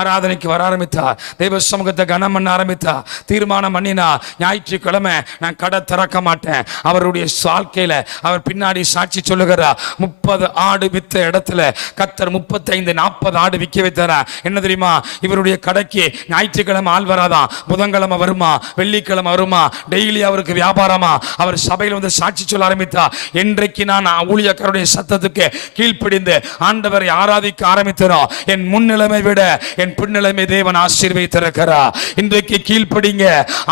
ஆராதனைக்கு வர ஆரம்பித்தா, தெய்வ சமூகத்தை கனம் பண்ண ஆரம்பித்தா, தீர்மானம் பண்ணினா ஞாயிற்றுக்கிழமை நான் கடை திறக்க மாட்டேன். அவருடைய வாழ்க்கையில அவர் பின்னாடி சாட்சி சொல்லுகிறார். 30 ஆடு வித்த இடத்துல கர்த்தர் 35-40 ஆடு விற்க வைத்தாரா. என்ன தெரியுமா? இவருடைய கடைக்கு ஞாயிற்றுக்கிழமை ஆள் வராதான், புதன்கிழமை வருமா, வெள்ளிக்கிழமை வருமா, டெய்லி அவருக்கு வியாபாரமா. அவர் சபையில் வந்து சாட்சி சொல்ல ஆரம்பித்தா, என்றைக்கு நான் ஊழியக்காரருடைய சத்தத்துக்கு கீழ்ப்படிந்து ஆண்டவரை ஆராதிக்க ஆரம்பித்தனோ, என் முன்னிலைமை விட என் பின்னிலைமை தேவன் ஆசீர்வதித்திருக்கிறார். இன்றைக்கு கீழ்ப்படிங்க,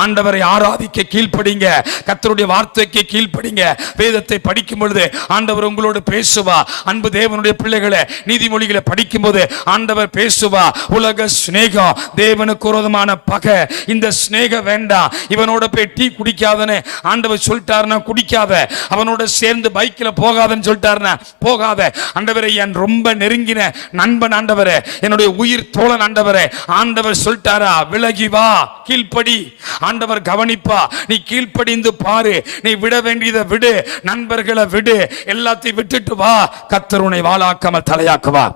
ஆண்டவரை ஆராதிக்க கீழ்ப்படிங்க, கர்த்தருடைய வார்த்தைக்கு கீழ்ப்படிங்க. வேதத்தை படிக்கும் பொழுது ஆண்டவர் உங்களோடு பேசுவா. அன்பு தேவனுடைய பிள்ளைகளை, நீதிமொழிகளை படிக்கும் போது ஆண்டவர் பேசுவா. உலக சிநேகம் தேவனுக்கு விரோதமான பகை. இந்த சிநேகம் வேண்டாம். இவனோட போய் டீ குடிக்காதன்னு ஆண்டவர் சொல்லிட்டாருன்னா குடிக்காத. அவனோட சேர்ந்து பைக்கில் போகாதன்னு சொல்லிட்டாருன்னா போகாத. ஆண்டவரை என் ரொம்ப நெருங்கின நண்பன் ஆண்டவரே, என்னுடைய உயிர் தோழன் ஆண்டவரே, ஆண்டவர் சொல்லிட்டாரா, விலகி வா, கீழ்ப்படி. ஆண்டவர் கவனிப்பா. நீ கீழ்ப்படிந்து பாரு. நீ விட வேண்டியதை விடு, நண்பர்களை விடு, எல்லாத்தையும் விட்டுட்டு வா. கர்த்தர் உன்னை வாளாக்காமல் தலையாக்குவா.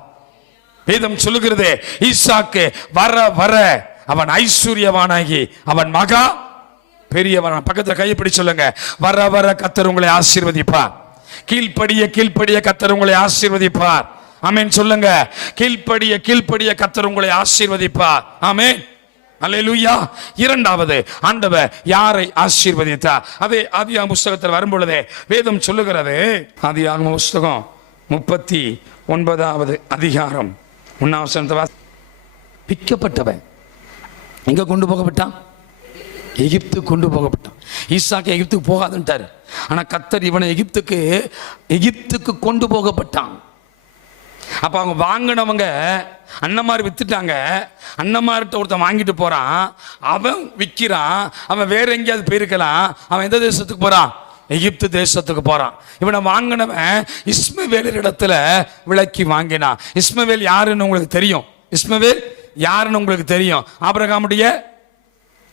வேதம் சொல்லுகிறது, ஈசாக்கு வர வர அவன் ஐஸ்வர்யவானாகி அவன் மகா பெரியவன். பக்கத்துல கையை பிடி சொல்லுங்க, வர வர கர்த்தர் உங்களை ஆசீர்வதிப்பார். கீழ்ப்படிய கீழ்ப்படிய கர்த்தர் உங்களை ஆசீர்வதிப்பார். ஆமென் சொல்லுங்க. கீழ்ப்படிய கீழ்ப்படிய கர்த்தர் உங்களை ஆசீர்வதிப்பார். ஆமென். அல்லேலூயா. இரண்டாவது, ஆண்டவர் யாரை ஆசீர்வதித்தார்? அதே ஆதியாகம புத்தகத்தில் வரும்பொழுதே வேதம் சொல்லுகிறது. ஆதியாகம புத்தகம் 39வது அதிகாரம் 1ஆம் வசனத்தை, பிக்கப்பட்டவன் எங்க கொண்டு போகப்பட்டான்? எகிப்து கொண்டு போகப்பட்டான். ஈசாக்கு எகிப்துக்கு போகாதுன்ட்டார். ஆனா கர்த்தர் இவனை எகிப்துக்கு கொண்டு போகப்பட்டான். அப்ப அவங்க வாங்கினவங்க அண்ணமார் வித்துட்டாங்க. அண்ணமார்கிட்ட ஒருத்தன் வாங்கிட்டு போறான், அவன் விற்கிறான். அவன் வேற எங்கேயாவது போயிருக்கலாம். அவன் எந்த தேசத்துக்கு போறான்? எகிப்து தேசத்துக்கு போறான். இவனை வாங்கினவன் இஸ்மவேல் இடத்துல விலைக்கு வாங்கினான். இஸ்மவேல் யாருன்னு உங்களுக்கு தெரியும். இஸ்மவேல் யாருன்னு உங்களுக்கு தெரியும். ஆபிரகாமுடைய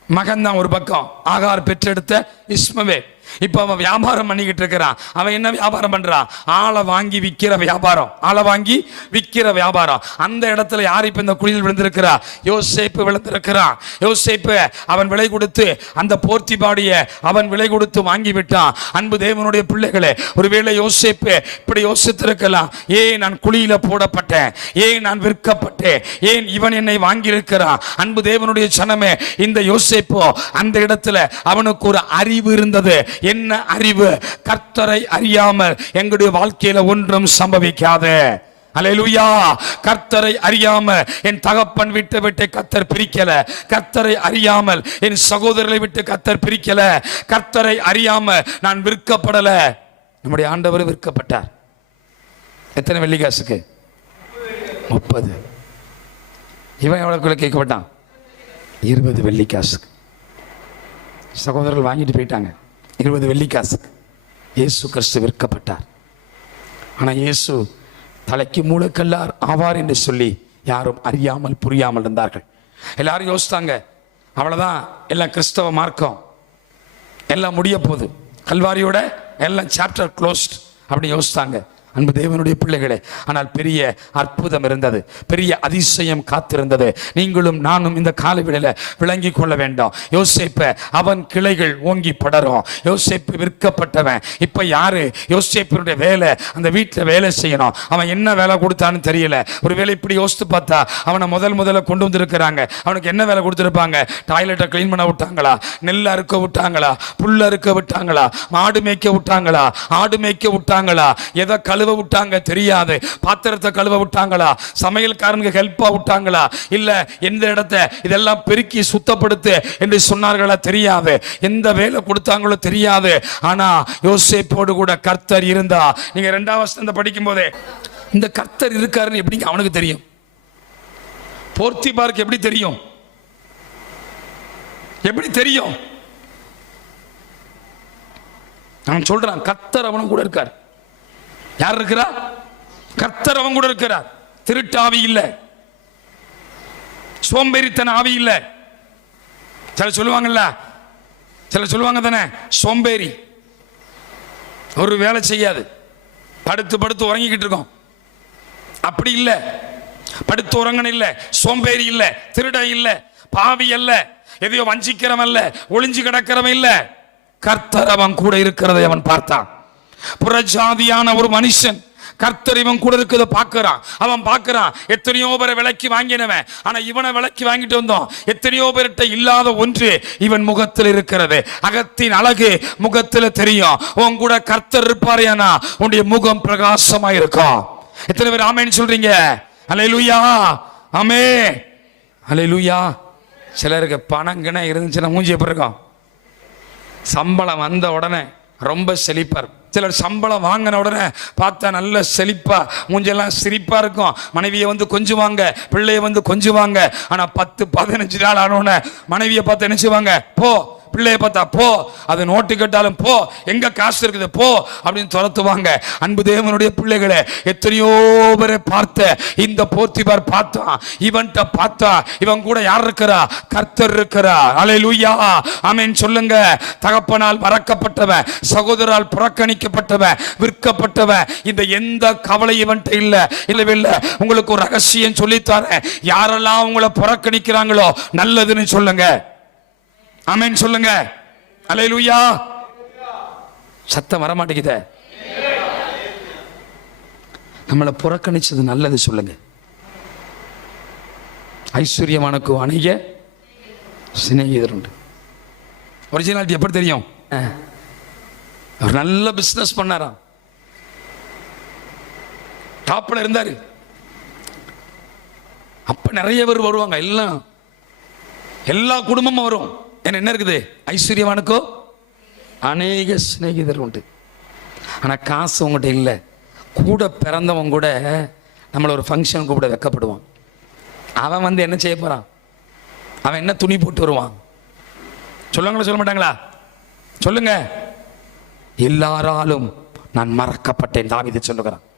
மகன் தான் ஒரு பக்கம், ஆகார் பெற்றெடுத்த இஸ்மவேல். இப்ப அவன் வியாபாரம் பண்ணிக்கிட்டு இருக்கிறான். அவன் என்ன வியாபாரம் பண்றான்? ஆளை வாங்கி விற்கிற வியாபாரம். ஆளை வாங்கி விற்கிற வியாபாரம். அந்த இடத்துல யார் இப்ப இந்த குழியில் விழுந்திருக்கிறா? யோசேப்பு விழுந்திருக்கிறான். யோசேப்பு அவன் விலை கொடுத்து, அந்த போர்த்திபாடிய அவன் விலை கொடுத்து வாங்கி விட்டான். அன்பு தேவனுடைய பிள்ளைகளே, ஒருவேளை யோசேப்பு இப்படி யோசித்திருக்கலாம், ஏன் நான் குழியில போடப்பட்டேன், ஏன் நான் விற்கப்பட்டேன், ஏன் இவன் என்னை வாங்கி இருக்கிறான். அன்பு தேவனுடைய ஜனமே, இந்த யோசேப்பு அந்த இடத்துல அவனுக்கு ஒரு அறிவு இருந்தது. என்ன அறிவு? கர்த்தரை அறியாமல் எங்களுடைய வாழ்க்கையில ஒன்றும் சம்பவிக்காது. அல்லேலூயா. கர்த்தரை அறியாமல் என் தகப்பன் விட்டு கர்த்தர் பிரிக்கல. கர்த்தரை அறியாமல் என் சகோதரர்களை விட்டு கர்த்தர் பிரிக்கல. கர்த்தரை அறியாமல் நான் விற்கப்படல. நம்முடைய ஆண்டவர் விற்கப்பட்டார். எத்தனை வெள்ளிக்காசுக்கு? 30. இவன் எவ்வளவுக்குள்ள கேட்கப்பட்டான்? 20 வெள்ளிக்காசுக்கு. சகோதரர்கள் வாங்கிட்டு போயிட்டாங்க. 20 வெள்ளிக்காசுக்கு இயேசு கிறிஸ்து விற்கப்பட்டார். ஆனால் இயேசு தலைக்கு மூலக்கல்லார் ஆவார் என்று சொல்லி யாரும் அறியாமல் புரியாமல் இருந்தார்கள். எல்லாரும் யோசித்தாங்க, அவ்வளோதான், எல்லாம் கிறிஸ்தவ மார்க்கம், எல்லாம் முடிய போகுது, கல்வாரியோட எல்லாம் சாப்டர் க்ளோஸ்ட் அப்படின்னு யோசித்தாங்க. அன்பு தேவனுடைய பிள்ளைகளே, ஆனால் பெரிய அற்புதம் இருந்தது, பெரிய அதிசயம் காத்திருந்தது. நீங்களும் நானும் இந்த காலவேளையில விளங்கி கொள்ள வேண்டும். யோசேப்பு அவன் கிளைகள் ஓங்கி படரும். யோசேப்பு விற்கப்பட்டவன். இப்ப யாரு? யோசேப்பினுடைய வேலை, அந்த வீட்டில் வேலை செய்யணும். அவன் என்ன வேலை கொடுத்தான்னு தெரியல. ஒரு வேலை இப்படி யோசித்து பார்த்தா, அவனை முதல்ல கொண்டு வந்திருக்கிறாங்க. அவனுக்கு என்ன வேலை கொடுத்துருப்பாங்க? டாய்லெட்டை கிளீன் பண்ண விட்டாங்களா? நெல் அறுக்க விட்டாங்களா? புல் அறுக்க விட்டாங்களா? மாடு மேய்க்க விட்டாங்களா? ஆடு மேய்க்க விட்டாங்களா? எதை கழுவ விட்டாங்க தெரியாது. பாத்திரத்தை கழுவ விட்டாங்களா? சமையல்காரனுக்கு ஹெல்ப்பா விட்டாங்களா? இல்ல எந்த இடத்தை இதெல்லாம் பெருக்கி சுத்தப்படுத்து என்று சொன்னார்களா? தெரியாது. எந்த வேலை கொடுத்தாங்களோ தெரியாது. ஆனா யோசேப்போடு கூட கர்த்தர் இருந்தா. நீங்க 2ஆம் வசனத்தை படிக்கும் போதே இந்த கர்த்தர் இருக்காருன்னு எப்படி அவனுக்கு தெரியும்? போர்த்திபாருக்கு எப்படி தெரியும்? எப்படி தெரியும்? அவன் சொல்றான், கர்த்தர் அவனும் கூட இருக்கார். யார் இருக்கிறா? கர்த்தர் அவன் கூட இருக்கிறார். திருட்டாவி இல்லை, சோம்பேறித்தன ஆவி இல்லை. சில சொல்லுவாங்கல்ல, சில சொல்லுவாங்க தானே, சோம்பேறி, ஒரு வேலை செய்யாது, படுத்து படுத்து உறங்கிக்கிட்டு இருக்கோம். அப்படி இல்லை. படுத்து உறங்கணும் இல்ல, சோம்பேறி இல்ல, திருட இல்ல, பாவி அல்ல, எதையோ வஞ்சிக்கிறவன் அல்ல, ஒளிஞ்சு கிடக்கிறவன் இல்ல. கர்த்தர் அவன் கூட இருக்கிறதை அவன் பார்த்தான். புறஜாதியான ஒரு மனுஷன் கர்த்தர் இவன் கூட இருக்கிறத பார்க்கிறான். அவன் பார்க்கிறான், எத்தனையோ பேரை விலைக்கு வாங்கினவன், ஆனா இவனை விலைக்கு வாங்கிட்டு வந்தோம். எத்தனையோ பேர்கிட்ட இல்லாத ஒன்று இவன் முகத்தில் இருக்கிறது. அகத்தின் அழகு முகத்தில் தெரியும். உன் கூட கர்த்தர் இருப்பாரேனா உன்னுடைய முகம் பிரகாசமா இருக்கும். எத்தனை பேர் ஆமேன்னு சொல்றீங்க? அல்லேலூயா, ஆமே, அல்லேலூயா. சிலருக்கு பணங்கன இருந்துச்சுன்னா மூஞ்சி எப்படி இருக்கும்? சம்பளம் வந்த உடனே ரொம்ப செழிப்பார். சிலர் சம்பளம் வாங்கின உடனே பார்த்தா நல்ல செழிப்பா, மூஞ்செல்லாம் சிரிப்பா இருக்கும். மனைவியை வந்து கொஞ்சுவாங்க, பிள்ளைய வந்து கொஞ்சுவாங்க. ஆனா 10-15 நாள் ஆனோடனே மனைவியை பார்த்து நினைச்சுவாங்க, போ. பிள்ளைய பார்த்தா போ, அது நோட்டு கேட்டாலும் போ, எங்க காசு இருக்குது போ அப்படின்னு துரத்துவாங்க. அன்பு தேவனுடைய பிள்ளைகளை, எத்தனையோ பேரை பார்த்த இந்த போத்திபார் பார்த்தான். இவன்ட்ட பார்த்தா இவன் கூட யார் இருக்கிறா? கர்த்தர் இருக்கிறா. அல்லேலூயா, ஆமென் சொல்லுங்க. தகப்பனால் மறக்கப்பட்டவன், சகோதரால் புறக்கணிக்கப்பட்டவன், விற்கப்பட்டவன், இந்த எந்த கவலை இவன்ட்ட இல்ல. இல்லவே இல்ல. உங்களுக்கு ஒரு ரகசியம் சொல்லித்தாரேன். யாரெல்லாம் உங்களை புறக்கணிக்கிறாங்களோ நல்லதுன்னு சொல்லுங்க. ஆமென் சொல்லுங்க. அல்லேலூயா. சத்தம் வர மாட்டேங்குதே. நம்மளை புறக்கணிச்சது நல்லது சொல்லுங்க. ஐஸ்வர்யமானுக்கு அநேக சிநேகிதர் உண்டு. ஒரிஜினாலிட்டி எப்படி தெரியும்? அவர் நல்ல பிசினஸ் பண்ணாராம், டாப்ல இருந்தாரு. அப்ப நிறைய பேர் வருவாங்க, எல்லா குடும்பமும் வரும். என்ன இருக்குது? ஐஸ்வர்யவானுக்கோ அநேக சிநேகிதர் உண்டு. ஆனா காசு உங்ககிட்ட இல்லை. கூட பிறந்தவன் கூட நம்மளை ஒரு ஃபங்க்ஷன் கூப்பிட வெக்கப்படுவான். அவன் வந்து என்ன செய்ய போறான்? அவன் என்ன துணி போட்டு வருவான்? சொல்லுவாங்களா சொல்ல மாட்டாங்களா? சொல்லுங்க. எல்லாராலும் நான் மறக்கப்பட்டேன் தாவீது சொல்லுகிறான்.